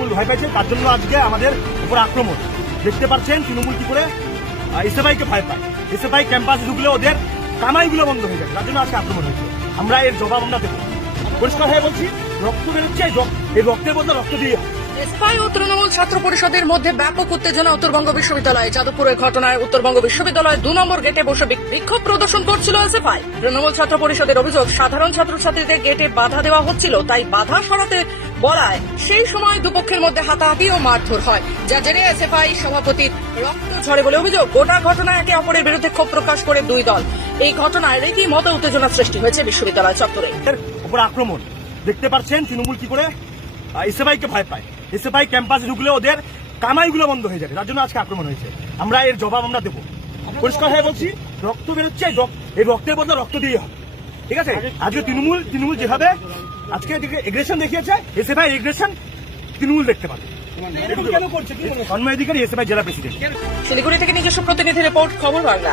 জন্য আজকে আমাদের উপর আক্রমণ। দেখতে পাচ্ছেন তৃণমূল কি করে? এসএফআই কে ভয় পায়। এসএফআই ক্যাম্পাসে ঢুকলে ওদের কামাইগুলো বন্ধ হয়ে যাবে তার জন্য আজকে আক্রমণ হয়েছে। আমরা এর জবাব আমরা দেবো। পরিষ্কার হয়ে বলছি, রক্ত বেরোচ্ছে, এই রক্ত- এই রক্তের বদলে রক্ত দিয়ে। এসএফআই ও তৃণমূল ছাত্র পরিষদের মধ্যে ব্যাপক উত্তেজনা উত্তরবঙ্গ বিশ্ববিদ্যালয়ে। যাদবপুরের ঘটনায় উত্তরবঙ্গ বিশ্ববিদ্যালয় দু নম্বর গেটে বসে বিক্ষোভ প্রদর্শন করছিল এসএফআই তৃণমূল ছাত্র পরিষদের অভিযোগ, সাধারণ ছাত্রছাত্রীদের গেটে বাধা দেওয়া হচ্ছিল, তাই বাধা সরাতে বলায় সেই সময় দুপক্ষের মধ্যে হাতাহাতি ও মারধর হয় যা জেনে এসএফআই সভাপতির রক্ত ঝরে বলে অভিযোগ। গোটা ঘটনায় একে অপরের বিরুদ্ধে ক্ষোভ প্রকাশ করে দুই দল। এই ঘটনায় রীতিমতো উত্তেজনা সৃষ্টি হয়েছে বিশ্ববিদ্যালয় চত্বরে। এর উপর আক্রমণ। দেখতে পাচ্ছেন তৃণমূল কি করে? এসএফআই কে ভয় পায়। এসএফআই ক্যাম্পাসে ঢুকলে ওদের কামাইগুলো বন্ধ হয়ে যাবে তার জন্য আজকে আক্রমণ হয়েছে। আমরা এর জবাব আমরা দেবো। পরিষ্কার হয়ে বলছি রক্ত বেরোচ্ছে এই এই রক্তের বদলে রক্ত দিয়ে হবে। ঠিক আছে? আজকে তৃণমূল তৃণমূল যেভাবে আজকে এগ্রেশন দেখিয়েছে এসএফআই এগ্রেশন তৃণমূল দেখতে পাবে। সন্ময় অধিকারী এসএফআই জেলা প্রেসিডেন্ট শিলিগুড়ি থেকে নিজস্ব প্রতিনিধি রিপোর্ট খবর বাংলা।